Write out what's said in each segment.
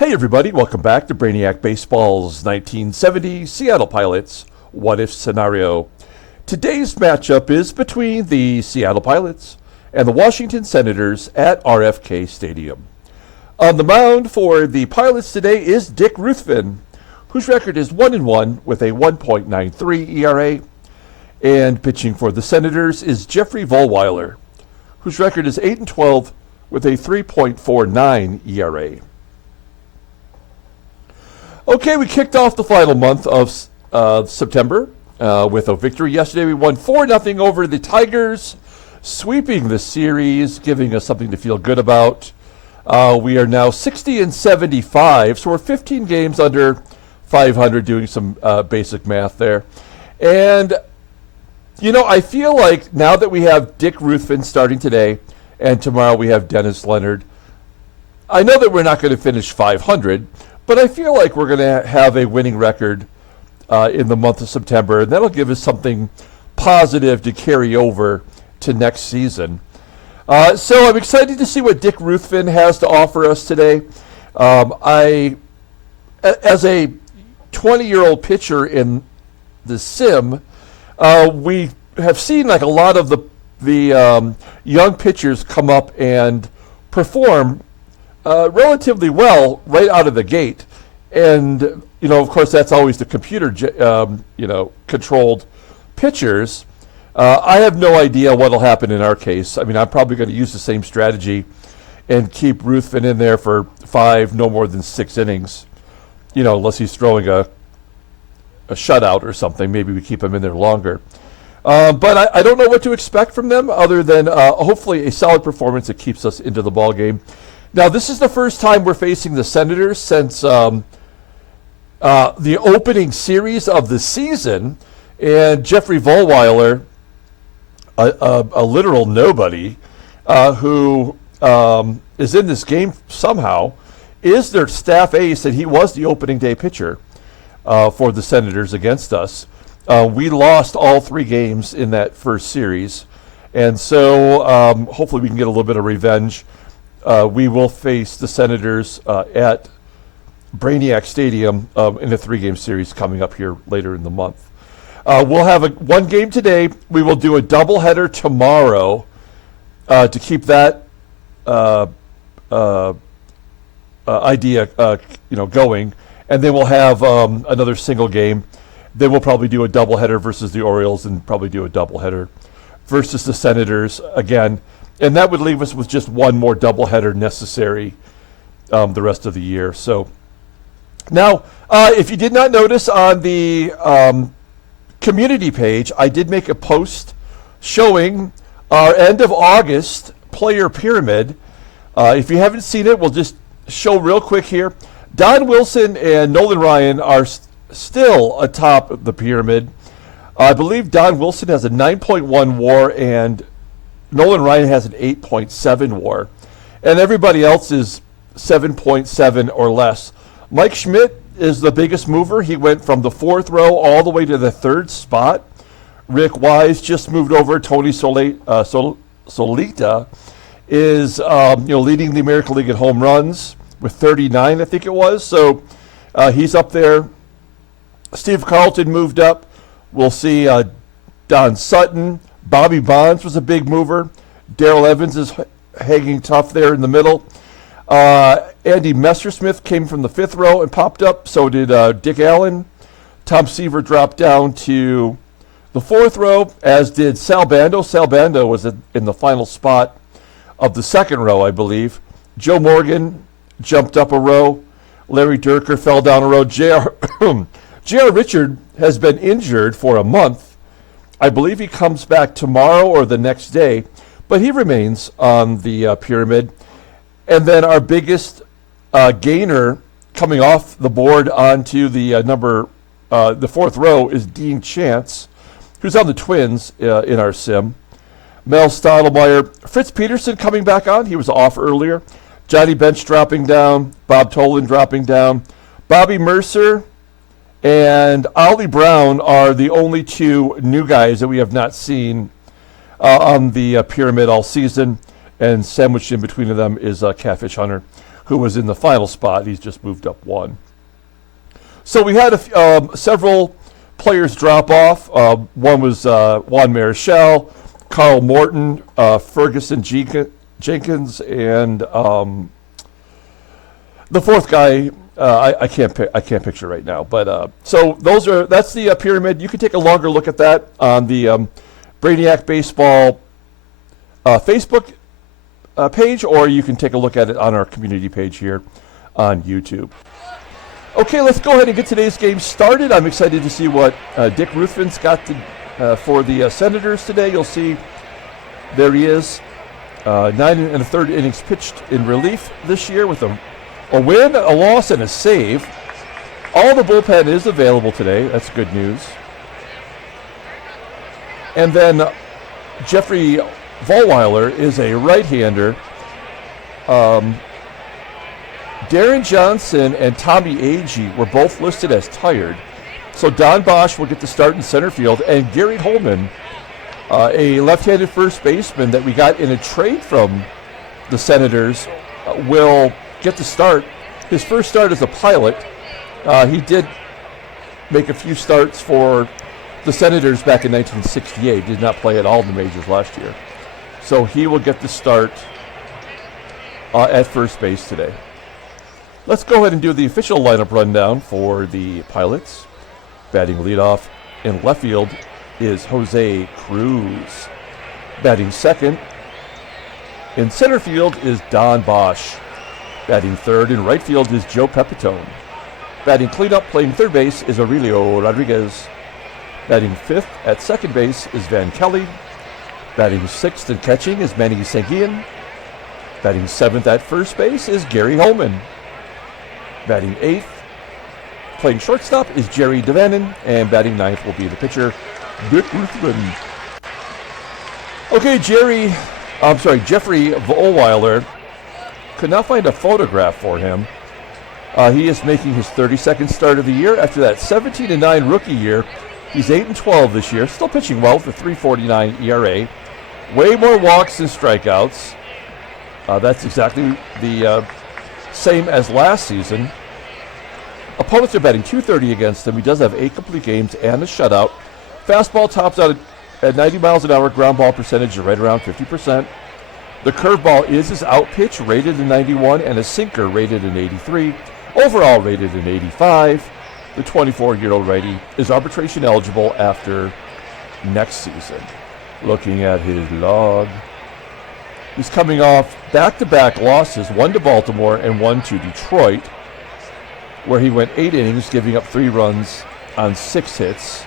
Hey everybody, welcome back to Brainiac Baseball's 1970 Seattle Pilots What If Scenario. Today's matchup is between the Seattle Pilots and the Washington Senators at RFK Stadium. On the mound for the Pilots today is Dick Ruthven, whose record is 1-1 with a 1.93 ERA. And pitching for the Senators is Jeffrey Vollweiler, whose record is 8-12 with a 3.49 ERA. Okay, we kicked off the final month of September with a victory. Yesterday we won 4-0 over the Tigers, sweeping the series, giving us something to feel good about. We are now 60-75, so we're 15 games under 500, doing some basic math there. And, you know, I feel like now that we have Dick Ruthven starting today, and tomorrow we have Dennis Leonard, I know that we're not going to finish 500, but I feel like we're going to have a winning record in the month of September, and that'll give us something positive to carry over to next season. So I'm excited to see what Dick Ruthven has to offer us today. As a 20-year-old pitcher in the sim, we have seen like a lot of the young pitchers come up and perform relatively well right out of the gate. And, you know, of course, that's always the computer, controlled pitchers. I have no idea what will happen in our case. I mean, I'm probably going to use the same strategy and keep Ruthven in there for 5, no more than 6 innings, you know, unless he's throwing a shutout or something. Maybe we keep him in there longer. But I don't know what to expect from them other than hopefully a solid performance that keeps us into the ball game. Now, this is the first time we're facing the Senators since the opening series of the season, and Jeffrey Vollweiler, a literal nobody who is in this game somehow, is their staff ace, and he was the opening day pitcher for the Senators against us. We lost all 3 games in that first series, and so hopefully we can get a little bit of revenge. We will face the Senators at Brainiac Stadium in a 3-game series coming up here later in the month. We'll have one game today. We will do a doubleheader tomorrow to keep that idea going, and then we'll have another single game. Then we'll probably do a doubleheader versus the Orioles and probably do a doubleheader versus the Senators again. And that would leave us with just one more doubleheader necessary the rest of the year. So now, if you did not notice on the community page, I did make a post showing our end of August player pyramid. If you haven't seen it, we'll just show real quick here. Don Wilson and Nolan Ryan are still atop the pyramid. I believe Don Wilson has a 9.1 WAR and Nolan Ryan has an 8.7 WAR, and everybody else is 7.7 or less. Mike Schmidt is the biggest mover. He went from the 4th row all the way to the 3rd spot. Rick Wise just moved over. Tony Solita is leading the American League in home runs with 39, I think it was. So he's up there. Steve Carlton moved up. We'll see Don Sutton. Bobby Bonds was a big mover. Darrell Evans is hanging tough there in the middle. Andy Messersmith came from the 5th row and popped up. So did Dick Allen. Tom Seaver dropped down to the 4th row, as did Sal Bando. Sal Bando was in the final spot of the 2nd row, I believe. Joe Morgan jumped up a row. Larry Durker fell down a row. J.R. Richard has been injured for a month. I believe he comes back tomorrow or the next day, but he remains on the pyramid. And then our biggest gainer coming off the board onto the the 4th row is Dean Chance, who's on the Twins in our sim. Mel Stottlemyre, Fritz Peterson coming back on. He was off earlier. Johnny Bench dropping down. Bob Tolan dropping down. Bobby Mercer and Ollie Brown are the only 2 new guys that we have not seen on the pyramid all season. And sandwiched in between them is Catfish Hunter, who was in the final spot. He's just moved up one. So we had several players drop off. One was Juan Marichal, Carl Morton, Ferguson Jenkins, and the fourth guy I can't picture right now. But so that's the pyramid. You can take a longer look at that on the Brainiac Baseball Facebook page, or you can take a look at it on our community page here on YouTube. Okay, let's go ahead and get today's game started. I'm excited to see what Dick Ruthven's got for the Senators today. You'll see there he is. 9 1/3 innings pitched in relief this year with a win, a loss, and a save. All the bullpen is available today. That's good news. And then Jeffrey Vollweiler is a right-hander. Darren Johnson and Tommy Agee were both listed as tired. So Don Bosch will get the start in center field, and Gary Holman, a left-handed first baseman that we got in a trade from the Senators, will get the start. His first start as a pilot. He did make a few starts for the Senators back in 1968. Did not play at all in the majors last year. So he will get the start at first base today. Let's go ahead and do the official lineup rundown for the Pilots. Batting leadoff in left field is Jose CRUZ. Batting second in center field is Don Bosch. Batting third in right field is Joe Pepitone. Batting cleanup playing third base is Aurelio Rodriguez. Batting fifth at second base is Van Kelly. Batting sixth and catching is Manny. Batting seventh at first base is Gary Holman. Batting eighth, playing shortstop, is Jerry DaVANON, and batting ninth will be the pitcher, Dick Ruthven. Okay, Jeffrey Vollweiler, could not find a photograph for him. He is making his 32nd start of the year. After that 17-9 rookie year, he's 8-12 this year, still pitching well with a 3.49 ERA. Way more walks than strikeouts. That's exactly the same as last season. Opponents are batting .230 against him. He does have 8 complete games and a shutout. Fastball tops out at 90 miles an hour. Ground ball percentage is right around 50%. The curveball is his out pitch, rated in 91, and a sinker rated in 83. Overall rated in 85. The 24-year-old righty is arbitration eligible after next season. Looking at his log, he's coming off back-to-back losses, one to Baltimore and one to Detroit, where he went 8 innings, giving up 3 runs on 6 hits,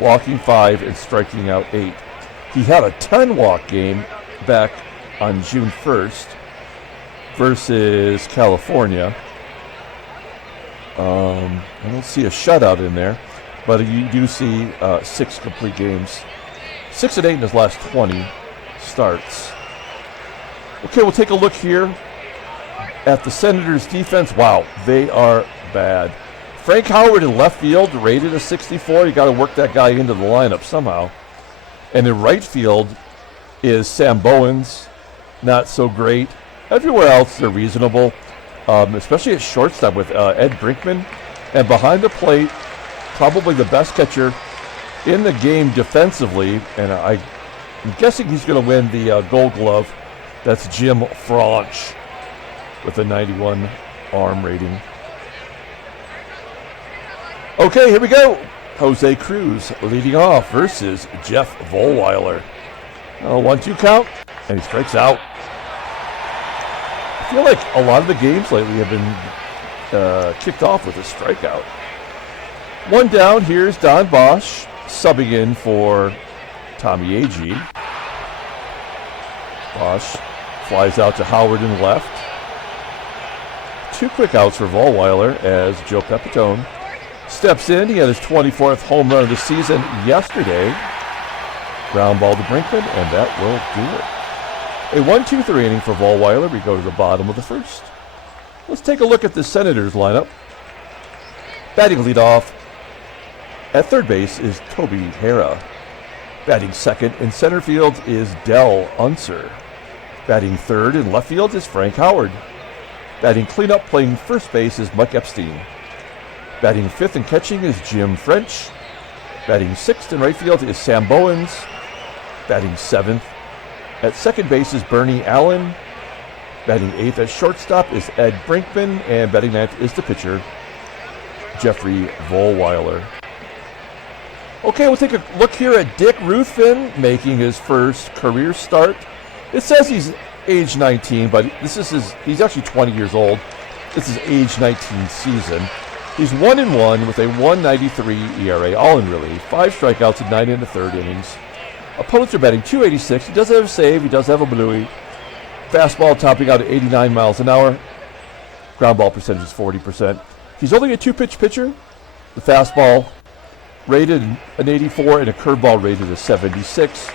walking 5 and striking out 8. He had a 10-walk game back on June 1st versus California. I don't see a shutout in there, but you do see 6 complete games. 6 and 8 in his last 20 starts. Okay, we'll take a look here at the Senators' defense. Wow, they are bad. Frank Howard in left field, rated a 64. You got to work that guy into the lineup somehow. And in right field is Sam Bowens, not so great. Everywhere else, they're reasonable, especially at shortstop with Ed Brinkman. And behind the plate, probably the best catcher in the game defensively. And I'm guessing he's going to win the Gold Glove. That's Jim Franch with a 91 arm rating. Okay, here we go. Jose CRUZ leading off versus Jeff Vollweiler. 1-2 count, and he strikes out. I feel like a lot of the games lately have been kicked off with a strikeout. One down, here's Don Bosch subbing in for Tommy Agee. Bosch flies out to Howard in left. 2 quick outs for Vollweiler as Joe Pepitone steps in. He had his 24th home run of the season yesterday. Ground ball to Brinkman, and that will do it. A 1-2-3 inning for Vollweiler. We go to the bottom of the first. Let's take a look at the Senators lineup. Batting leadoff at third base is Toby HARRAH. Batting second in center field is UNSER. Batting third in left field is Frank Howard. Batting cleanup, playing first base, is Mike EPSTEIN. Batting fifth and catching is Jim French. Batting sixth in right field is Sam Bowens. Batting seventh at second base is Bernie Allen. Batting eighth at shortstop is Ed Brinkman. And batting ninth is the pitcher, Jeffrey Vollweiler. Okay, we'll take a look here at Dick Ruthven making his first career start. It says he's age 19, but he's actually 20 years old. This is age 19 season. He's 1-1 with a 1.93 ERA, all in relief. 5 strikeouts in 9 1/3 innings. Opponents are batting .286. He does have a save. He does have a bluey. Fastball topping out at 89 miles an hour. Ground ball percentage is 40%. He's only a 2-pitch pitcher. The fastball rated an 84 and a curveball rated a 76.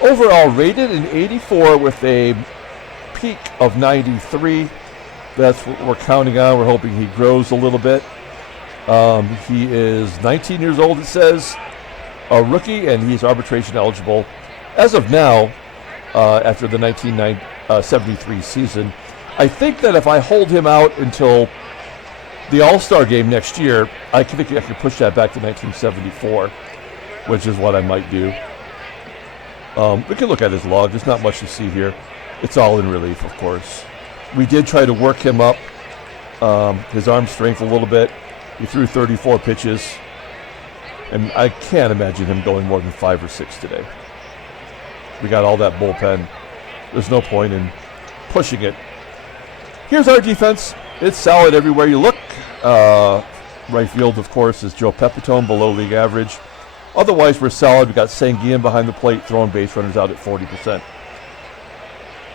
Overall rated an 84 with a peak of 93. That's what we're counting on. We're hoping he grows a little bit. He is 19 years old, it says, a rookie, and he's arbitration eligible as of now after the 1973 season. I think that if I hold him out until the All-Star game next year, I think I could push that back to 1974, which is what I might do. We can look at his log. There's not much to see here. It's all in relief, of course. We did try to work him up, his arm strength a little bit. He threw 34 pitches, and I can't imagine him going more than 5 or 6 today. We got all that bullpen. There's no point in pushing it. Here's our defense. It's solid everywhere you look. Right field, of course, is Joe Pepitone, below league average. Otherwise, we're solid. We got SANGUILLEN behind the plate, throwing base runners out at 40%.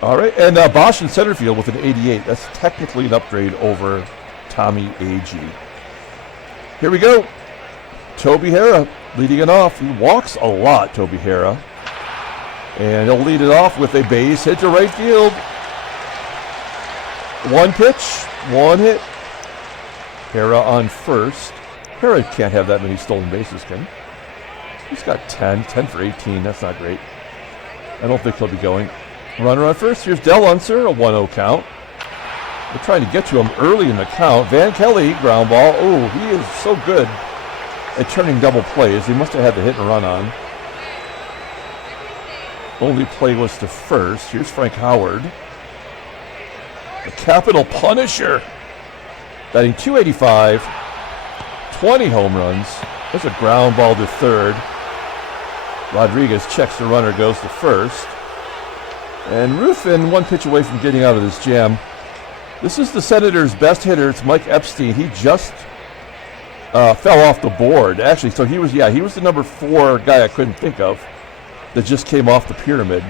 All right, and BOSCH in center field with an 88. That's technically an upgrade over Tommy A.G. Here we go. Toby HARRAH leading it off. He walks a lot, Toby HARRAH. And he'll lead it off with a base hit to right field. 1 pitch, 1 hit. HARRAH on first. HARRAH can't have that many stolen bases, can he? He's got 10 for 18. That's not great. I don't think he'll be going. Runner on first. Here's Del Unser, a 1-0 count. We're trying to get to him early in the count. Van Kelly, ground ball. Oh, he is so good at turning double plays. He must have had the hit and run on. Only play was to first. Here's Frank Howard, the capital punisher. Batting .285, 20 home runs. There's a ground ball to third. Rodriguez checks the runner, goes to first. And Ruthven 1 pitch away from getting out of this jam. This is the Senators' best hitter. It's Mike EPSTEIN. He just fell off the board. Actually, so he was the number 4 guy I couldn't think of that just came off the pyramid.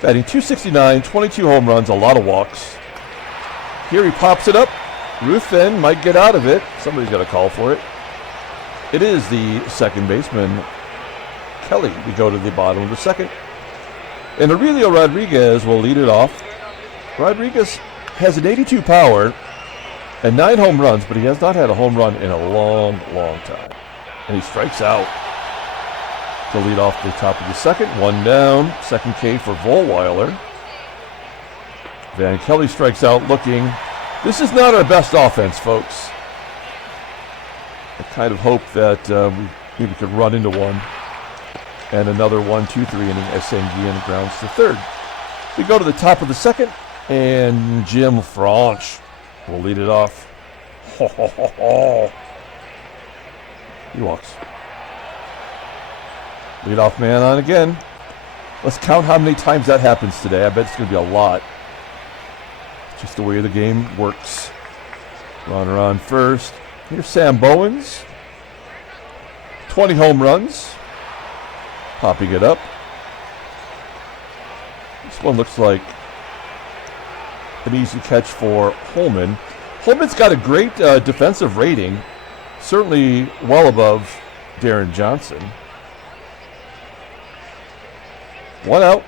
Batting .269, 22 home runs, a lot of walks. Here he pops it up. Ruthven might get out of it. Somebody's got to call for it. It is the second baseman, Kelly. We go to the bottom of the second. And Aurelio Rodriguez will lead it off. Rodriguez has an 82 power and 9 home runs, but he has not had a home run in a long, long time. And he strikes out to lead off the top of the second. 1 down. Second K for Vollweiler. Van Kelly strikes out looking. This is not our best offense, folks. I kind of hope that we maybe could run into one. And another 1-2-3 inning as SANGUILLEN grounds to third. We go to the top of the second, and Jim French will lead it off. Ho, ho, ho, ho. He walks. Leadoff man on again. Let's count how many times that happens today. I bet it's going to be a lot. It's just the way the game works. Runner on first. Here's Sam Bowens. 20 home runs. Popping it up. This one looks like an easy catch for Holman. Holman's got a great defensive rating. Certainly well above Darren Johnson. 1 out.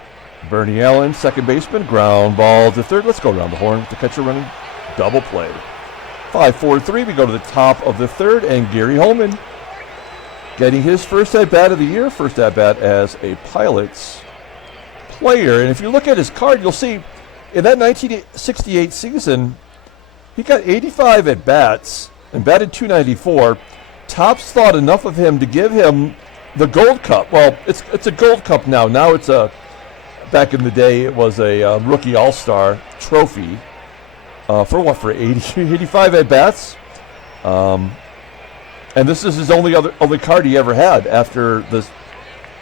Bernie Allen, second baseman. Ground ball to third. Let's go around the horn with the catcher running. Double play. 5-4-3. We go to the top of the third, and Gary Holman getting his first at-bat of the year, first at-bat as a Pilots player. And if you look at his card, you'll see In that 1968 season, he got 85 at-bats and batted .294. Topps thought enough of him to give him the Gold Cup. Well, it's a Gold Cup now. Now it's a, back in the day, it was a Rookie All-Star trophy. For what, for 85 at-bats? And this is his only card he ever had after the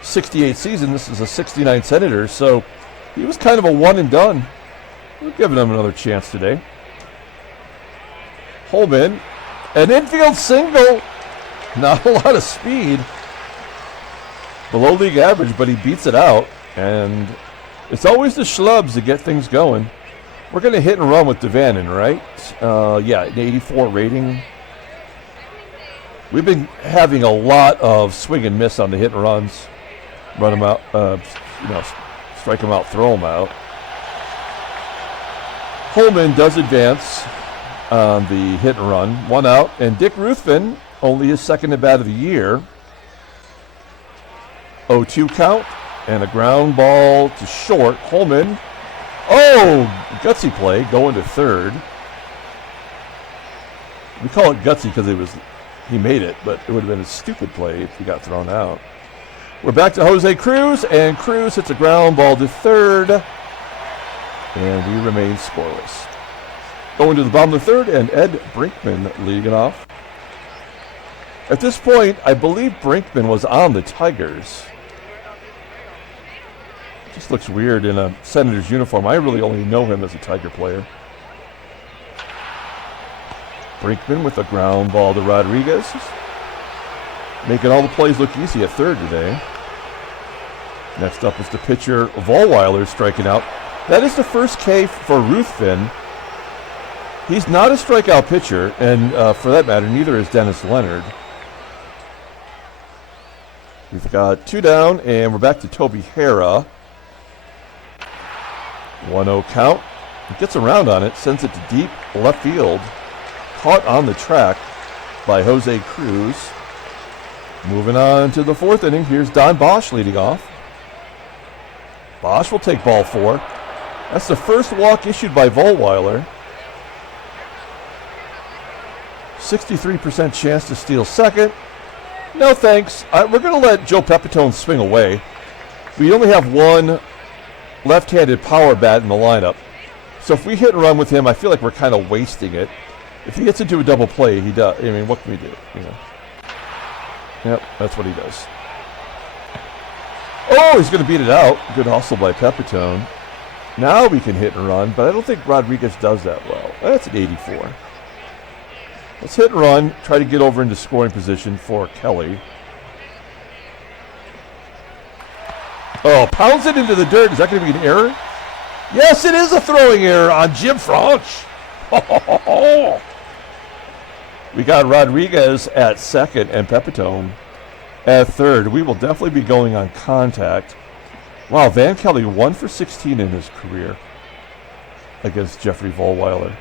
68 season. This is a 69 Senators, so he was kind of a one and done. We're giving him another chance today. Holman, an infield single. Not a lot of speed. Below league average, but he beats it out. And it's always the schlubs that get things going. We're going to hit and run with DaVANON, right? Yeah, an 84 rating. We've been having a lot of swing and miss on the hit and runs. Run them out, strike them out, throw them out. Holman does advance on the hit and run. One out. And Dick Ruthven, only his second at bat of the year. 0-2 count. And a ground ball to short. Holman. Oh, gutsy play, going to third. We call it gutsy because he made it, but it would have been a stupid play if he got thrown out. We're back to Jose CRUZ, and CRUZ hits a ground ball to third, and we remain scoreless. Going to the bottom of the third, and Ed Brinkman leading off. At this point, I believe Brinkman was on the Tigers. Just looks weird in a Senators uniform. I really only know him as a Tiger player. Brinkman with a ground ball to Rodriguez. Making all the plays look easy at third today. Next up is the pitcher, Vollweiler, striking out. That is the first K for Ruthven. He's not a strikeout pitcher, and for that matter, neither is Dennis Leonard. We've got two down, and we're back to Toby HARRAH. 1-0 count. He gets around on it, sends it to deep left field. Caught on the track by Jose CRUZ. Moving on to the fourth inning. Here's Don Bosch leading off. Bosch will take ball 4. That's the first walk issued by Vollweiler. 63% chance to steal second. No thanks. We're going to let Joe PEPITONE swing away. We only have one left-handed power bat in the lineup. So if we hit and run with him, I feel like we're kind of wasting it. If he gets into a double play, he does. I mean, what can we do? Yep, that's what he does. Oh, he's going to beat it out. Good hustle by PEPITONE. Now we can hit and run, but I don't think Rodriguez does that well. That's an 84. Let's hit and run, try to get over into scoring position for Kelly. Oh, pounds it into the dirt. Is that going to be an error? Yes, it is a throwing error on Jim French. We got Rodriguez at second and PEPITONE at third. We will definitely be going on contact. Wow, Van Kelly 1 for 16 in his career against Jeffrey Vollweiler.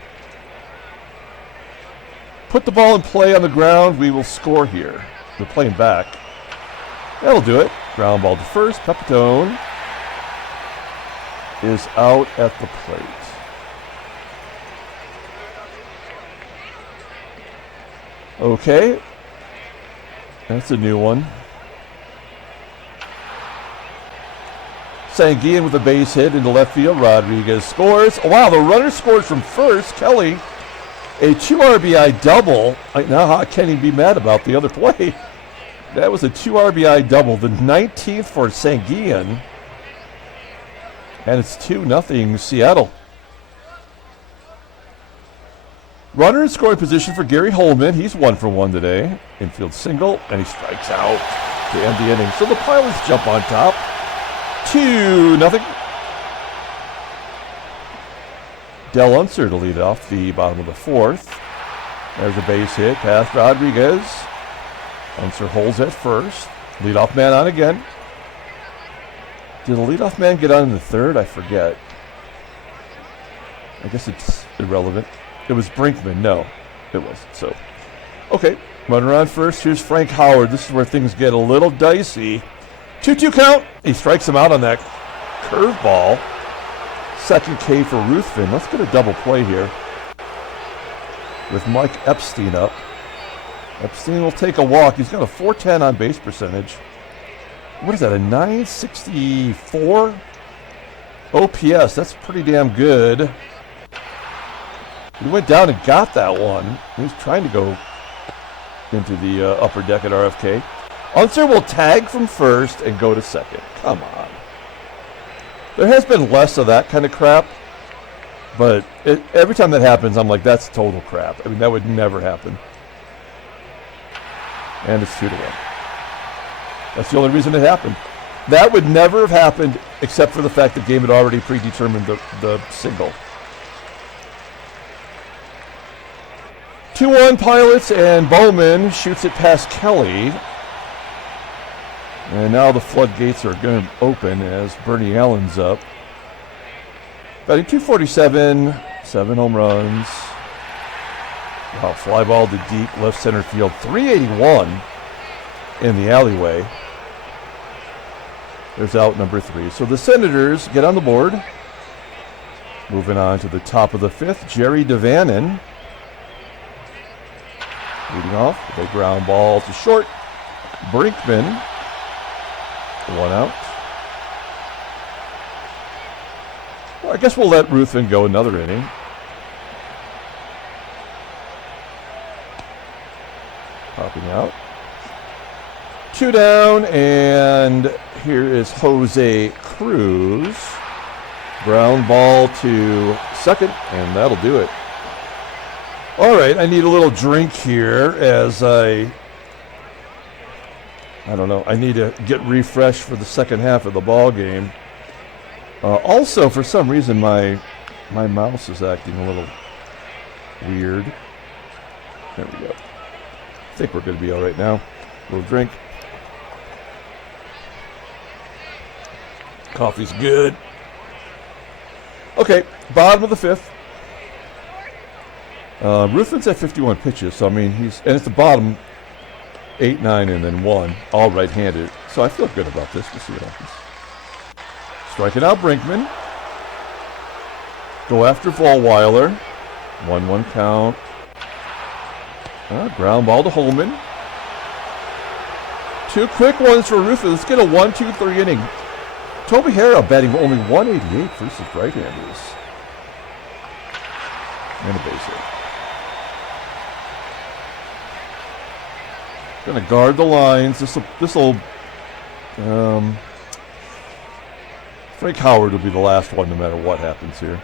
Put the ball in play on the ground. We will score here. We're playing back. That'll do it. Ground ball to first. PEPITONE is out at the plate. Okay. That's a new one. SANGUILLEN with a base hit into left field. Rodriguez scores. Oh, wow, the runner scores from first. Kelly, a 2 RBI double. Now how can he be mad about the other play? That was a 2 RBI double. The 19th for SANGUILLEN. And it's 2-0 Seattle. Runner in scoring position for Gary Holman. He's 1 for 1 today. Infield single, and he strikes out to end the inning. So the Pilots jump on top. 2-0. Del Unser to lead off the bottom of the fourth. There's a base hit past Rodriguez. Unser holds at first. Leadoff man on again. Did the leadoff man get on in the third? I forget. I guess it's irrelevant. It was Brinkman. No, it wasn't. So, okay. Runner on first. Here's Frank Howard. This is where things get a little dicey. 2-2 count. He strikes him out on that curveball. second K for Ruthven. Let's get a double play here with Mike EPSTEIN up. EPSTEIN will take a walk. He's got a 410 on base percentage. What is that, a 964 OPS? That's pretty damn good. He went down and got that one. He was trying to go into the upper deck at RFK. UNSER will tag from first and go to second. Come on. There has been less of that kind of crap, but every time that happens, I'm like, that's total crap. I mean, that would never happen. And it's 2-1. That's the only reason it happened. That would never have happened except for the fact the game had already predetermined the single. 2-1 Pilots, and Bowman shoots it past Kelly. And now the floodgates are going to open as Bernie Allen's up. Batting .247, 7 home runs. Wow, fly ball to deep left center field. 381 in the alleyway. There's out number 3. So the Senators get on the board. Moving on to the top of the 5th, Jerry DaVANON. Leading off with a ground ball to short. BRINKMAN. 1 out. Well, I guess we'll let Ruthven go another inning. Popping out. 2 down, and here is Jose CRUZ. Ground ball to second, and that'll do it. All right, I need a little drink here as I don't know, I need to get refreshed for the second half of the ball game. Also, for some reason, my mouse is acting a little weird. There we go. I think we're going to be all right now. A little drink. Coffee's good. Okay, bottom of the 5th. Ruthven's at 51 pitches, so I mean, and it's the bottom 8, 9, and then 1, all right-handed. So I feel good about this. We'll see what happens. Striking out Brinkman. Go after Vollweiler. 1-1 count. Ground ball to Holman. 2 quick ones for Ruthven. Let's get a 1-2-3 inning. Toby HARRAH batting only 188 versus right-handers. And a base hit. Going to guard the lines. This'll Frank Howard will be the last one no matter what happens here.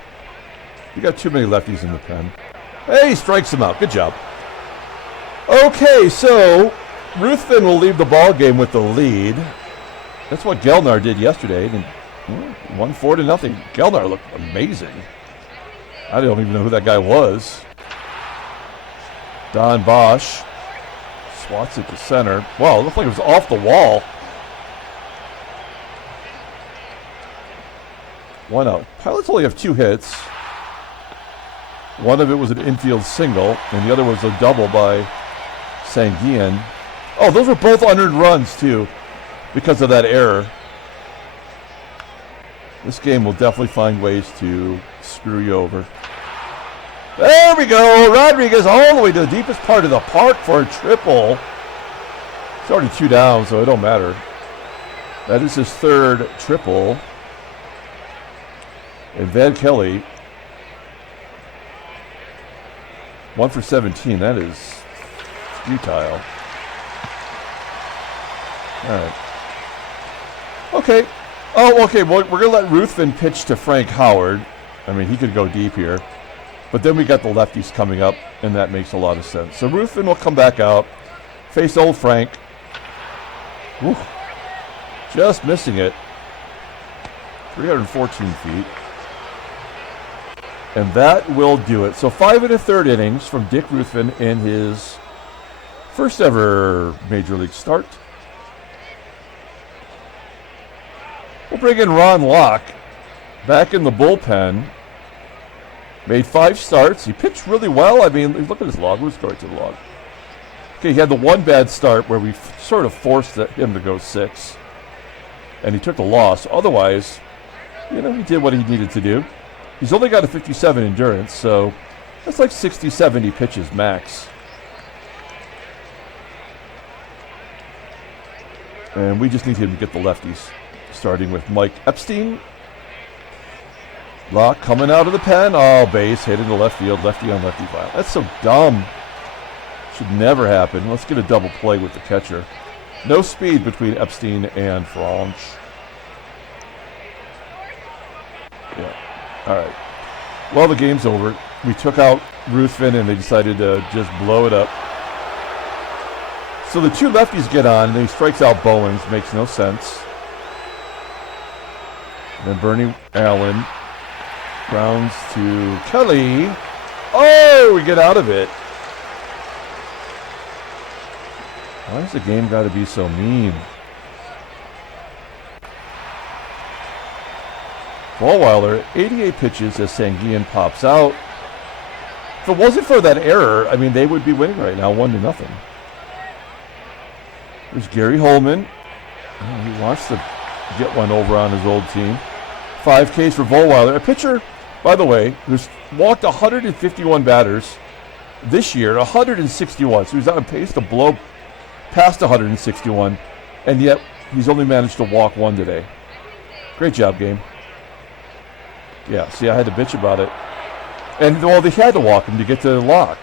You got too many lefties in the pen. Hey, he strikes him out. Good job. Okay, so Ruthven will leave the ball game with the lead. That's what Gelnar did yesterday. And won 4-0. Gelnar looked amazing. I don't even know who that guy was. Don Bosch swats it to center. Wow, it looked like it was off the wall. 1 out. Pilots only have 2 hits. One of it was an infield single, and the other was a double by SANGUILLEN. Oh, those were both unearned runs, too, because of that error. This game will definitely find ways to screw you over. There we go. Rodriguez all the way to the deepest part of the park for a triple. It's already 2 down, so it don't matter. That is his 3rd triple. And Van Kelly, 1 for 17. That is futile. All right. Okay. Oh, okay. Well, we're going to let Ruthven pitch to Frank Howard. I mean, he could go deep here. But then we got the lefties coming up, and that makes a lot of sense. So Ruthven will come back out, face old Frank. Whew. Just missing it. 314 feet. And that will do it. So 5 1/3 innings from Dick Ruthven in his first ever Major League start. We'll bring in Ron Locke back in the bullpen. Made 5 starts. He pitched really well. I mean, look at his log. Let's go right to the log. Okay, he had the 1 bad start where we sort of forced him to go 6. And he took the loss. Otherwise, you know, he did what he needed to do. He's only got a 57 endurance, so that's like 60, 70 pitches max. And we just need him to get the lefties, starting with Mike EPSTEIN. Lock coming out of the pen. Oh, base hit into left field. Lefty on lefty file. That's so dumb. Should never happen. Let's get a double play with the catcher. No speed between EPSTEIN and Franch. Yeah. All right. Well, the game's over. We took out Ruthven and they decided to just blow it up. So the two lefties get on and he strikes out Bowens. Makes no sense. And then Bernie Allen grounds to Kelly. Oh, we get out of it. Why has the game got to be so mean? Vollweiler, 88 pitches as Sanguillen pops out. If it wasn't for that error, I mean, they would be winning right now, 1-0. There's Gary Holman. Oh, he wants to get one over on his old team. 5 Ks for Vollweiler. A pitcher, by the way, who's walked 151 batters this year, 161. So he's on pace to blow past 161, and yet he's only managed to walk one today. Great job, game. Yeah, see, I had to bitch about it. And, well, they had to walk him to get to the lock.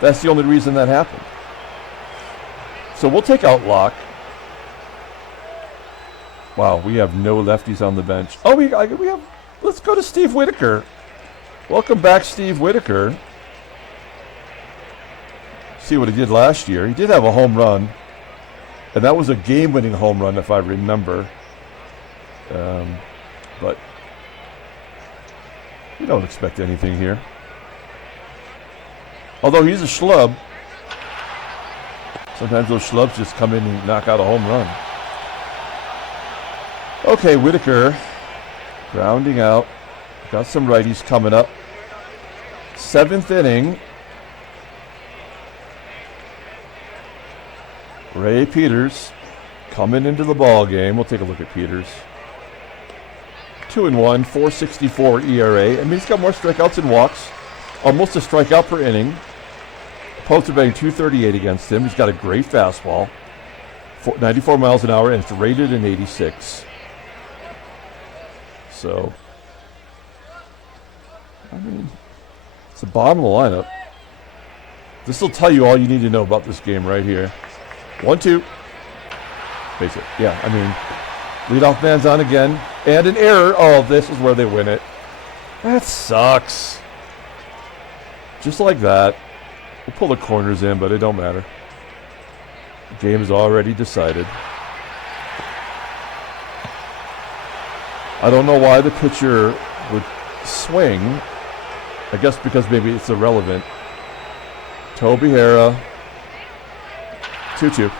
That's the only reason that happened. So we'll take out Locke. Wow, we have no lefties on the bench. Oh, we have. Let's go to Steve Whitaker. Welcome back, Steve Whitaker. See what he did last year. He did have a home run, and that was a game-winning home run, if I remember. But you don't expect anything here. Although he's a schlub. Sometimes those schlubs just come in and knock out a home run. Okay, Whitaker grounding out. Got some righties coming up. 7th inning. Ray Peters coming into the ball game. We'll take a look at Peters. 2-1, 4.64 ERA. I mean, he's got more strikeouts than walks. Almost a strikeout per inning. Opponents are betting 238 against him. He's got a great fastball. 94 miles an hour, and it's rated in 86. So, I mean, it's the bottom of the lineup. This will tell you all you need to know about this game right here. 1-2. Face it. Yeah, I mean, leadoff man's on again. And an error. Oh, this is where they win it. That sucks. Just like that. We'll pull the corners in, but it don't matter. The game is already decided. I don't know why the pitcher would swing. I guess because maybe it's irrelevant. Toby HARRAH. 2-2.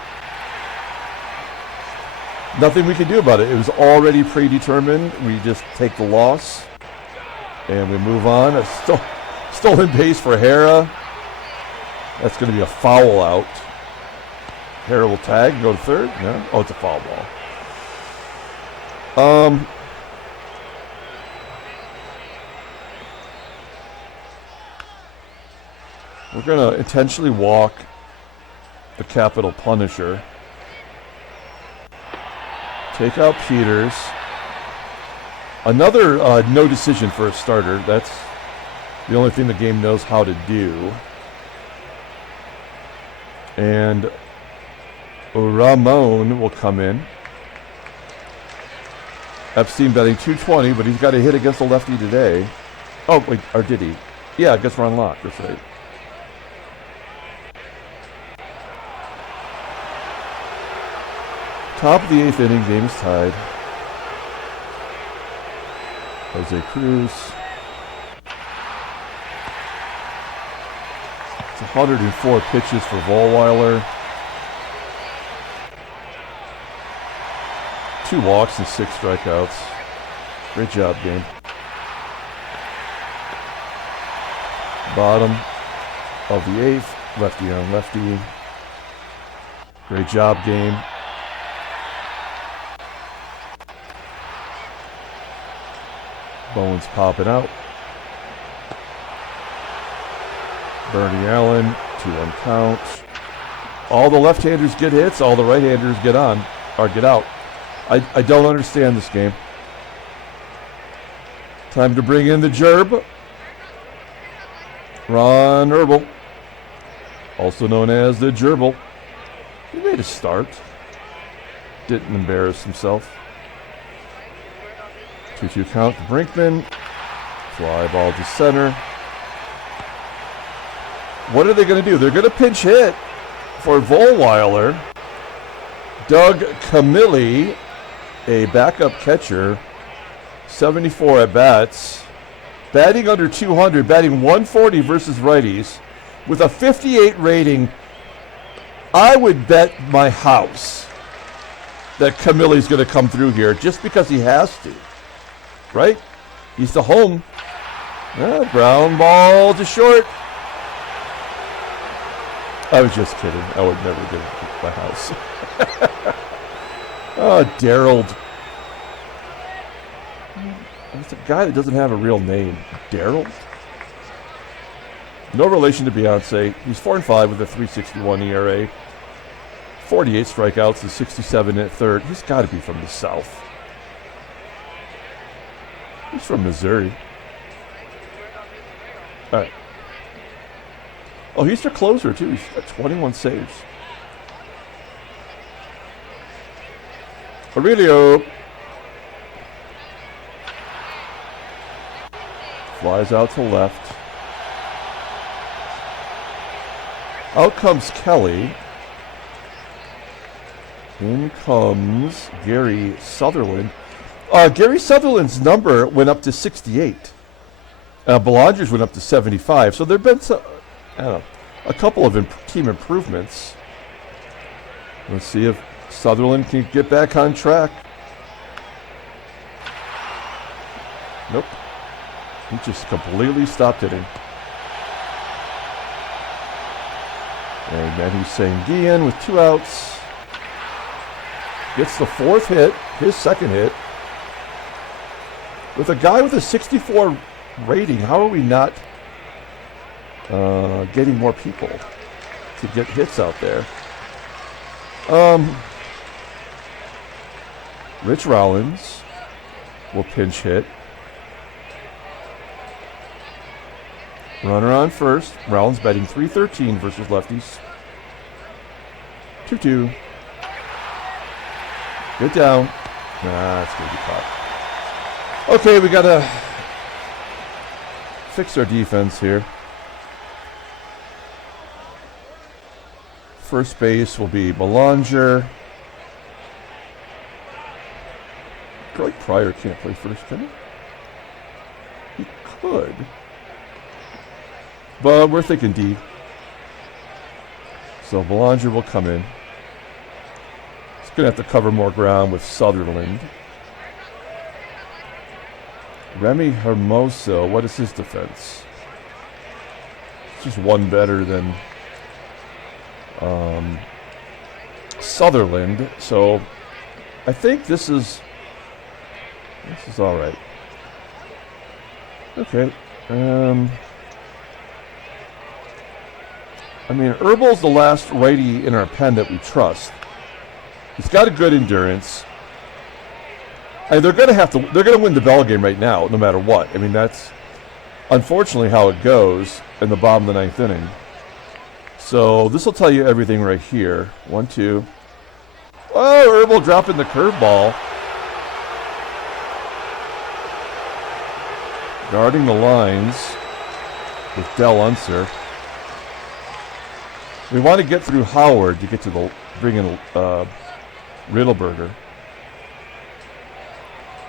Nothing we can do about it. It was already predetermined. We just take the loss. And we move on. A stolen base for HARRAH. That's going to be a foul out. HARRAH will tag and go to third. No? Oh, it's a foul ball. We're going to intentionally walk the Capital Punisher. Take out Peters. Another no decision for a starter. That's the only thing the game knows how to do. And Ramon will come in. EPSTEIN betting 220, but he's got a hit against the lefty today. Oh, wait, or did he? Yeah, against Ron Locke, that's right. Top of the 8th inning, game is tied. Jose CRUZ. It's 104 pitches for Vollweiler. 2 walks and 6 strikeouts. Great job, game. Bottom of the 8th, lefty on lefty. Great job, game. Bowens popping out. Bernie Allen, 2-1 count. All the left-handers get hits, all the right-handers get on, or get out. I don't understand this game. Time to bring in the gerb. Ron Herbal, also known as the gerbil. He made a start. Didn't embarrass himself. 2-2 count to Brinkman. Fly ball to center. What are they going to do? They're going to pinch hit for Vollweiler. Doug Camilli, a backup catcher, 74 at bats, batting under 200, batting 140 versus righties, with a 58 rating. I would bet my house that Camilli's going to come through here just because he has to, right? He's the home. Ground ball to short. I was just kidding. I would never get it my house. Oh, Daryl. It's a guy that doesn't have a real name. Daryl? No relation to Beyonce. He's 4-5 with a 3.61 ERA. 48 strikeouts and 67 at third. He's got to be from the South. He's from Missouri. All right. Oh, he's their closer, too. He's got 21 saves. Aurelio flies out to left. Out comes Kelly. In comes Gary Sutherland. Gary Sutherland's number went up to 68. Belanger's went up to 75. So there have been some, a couple of team improvements. Let's see if Sutherland can get back on track. Nope. He just completely stopped hitting. And Manny Sanguillen with 2 outs. Gets the 4th hit, his 2nd hit. With a guy with a 64 rating, how are we not getting more people to get hits out there? Rich Rollins will pinch hit. Runner on first. Rollins batting .313 versus lefties. 2-2. Get down. Nah, it's going to be caught. Okay, we got to fix our defense here. First base will be Belanger. Greg Pryor can't play first, can he? He could. But we're thinking D. So Belanger will come in. He's going to have to cover more ground with Sutherland. Remy Hermoso, what is his defense? It's just one better than Sutherland. So I think this is all right. Okay. I mean, Herbal's the last righty in our pen that we trust. He's got a good endurance. And they're going to win the ball game right now, no matter what. I mean, that's unfortunately how it goes in the bottom of the 9th inning. So this will tell you everything right here. 1-2. Oh, Herbal dropping the curveball. Guarding the lines with Del Unser. We want to get through Howard to get to bring in Riddleberger.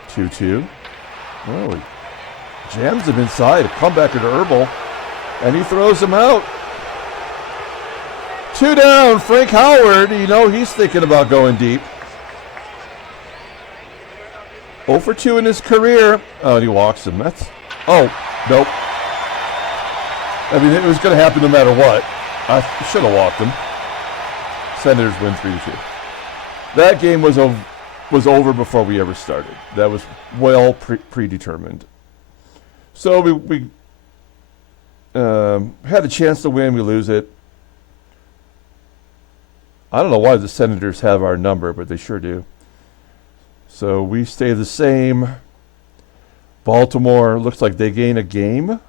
2-2. Oh, he jams him inside. A comebacker to Herbal. And he throws him out. 2 down. Frank Howard, he's thinking about going deep. 0 for 2 in his career. Oh, and he walks him. Nope. I mean, it was going to happen no matter what. I should have walked him. Senators win 3-2. That game was over before we ever started. That was well predetermined. So we Had a chance to win, we lose it. I don't know why the Senators have our number, but they sure do. So we stay the same. Baltimore looks like they gain a game.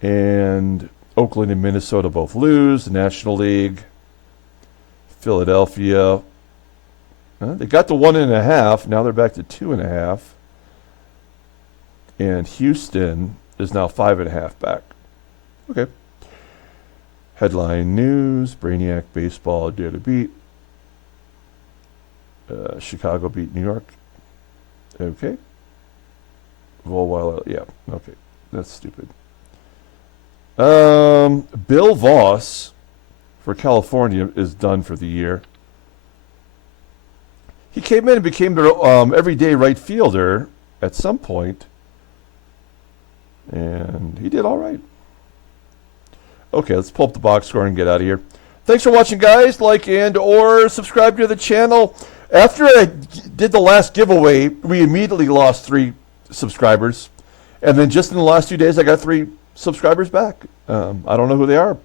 And Oakland and Minnesota both lose. The National League. Philadelphia. They got to 1.5. Now they're back to 2.5. And Houston is now 5.5 back. Okay. Headline news. Brainiac baseball dare to beat. Chicago beat New York. Okay. Vollweiler, yeah, okay. That's stupid. Bill Voss for California is done for the year. He came in and became the everyday right fielder at some point. And he did all right. Okay, let's pull up the box score and get out of here. Thanks for watching, guys. Like and or subscribe to the channel. After I did the last giveaway, we immediately lost 3 subscribers. And then just in the last 2 days, I got 3 subscribers back. I don't know who they are.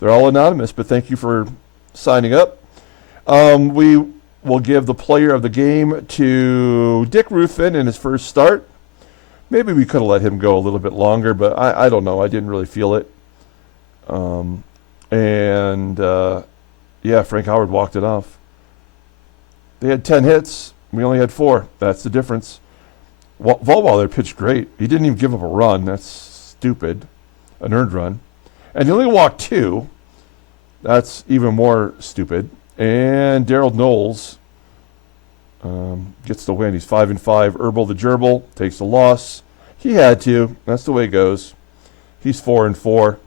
They're all anonymous, but thank you for signing up. We will give the player of the game to Dick Ruthven in his first start. Maybe we could have let him go a little bit longer, but I don't know. I didn't really feel it. Yeah, Frank Howard walked it off. They had 10 hits. We only had 4. That's the difference. Vollweiler pitched great. He didn't even give up a run. That's stupid. An earned run. And he only walked 2. That's even more stupid. And Daryl Knowles gets the win. He's 5-5. Herbal the Gerbil takes the loss. He had to. That's the way it goes. He's 4-4.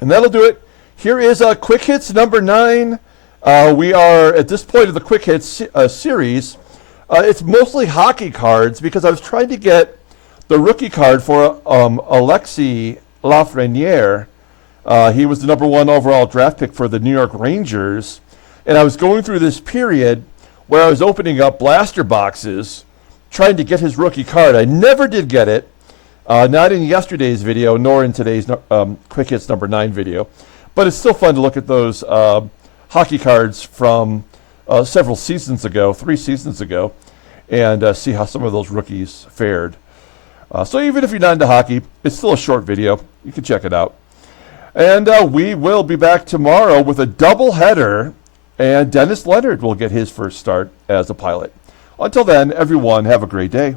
And that'll do it. Here is Quick Hits number 9. We are at this point of the Quick Hits series. It's mostly hockey cards because I was trying to get the rookie card for Alexis Lafreniere. He was the number 1 overall draft pick for the New York Rangers. And I was going through this period where I was opening up blaster boxes trying to get his rookie card. I never did get it. Not in yesterday's video, nor in today's Quick Hits number 9 video. But it's still fun to look at those hockey cards from several seasons ago, 3 seasons ago, and see how some of those rookies fared. So even if you're not into hockey, it's still a short video. You can check it out. And we will be back tomorrow with a doubleheader, and Dennis Leonard will get his first start as a pilot. Until then, everyone, have a great day.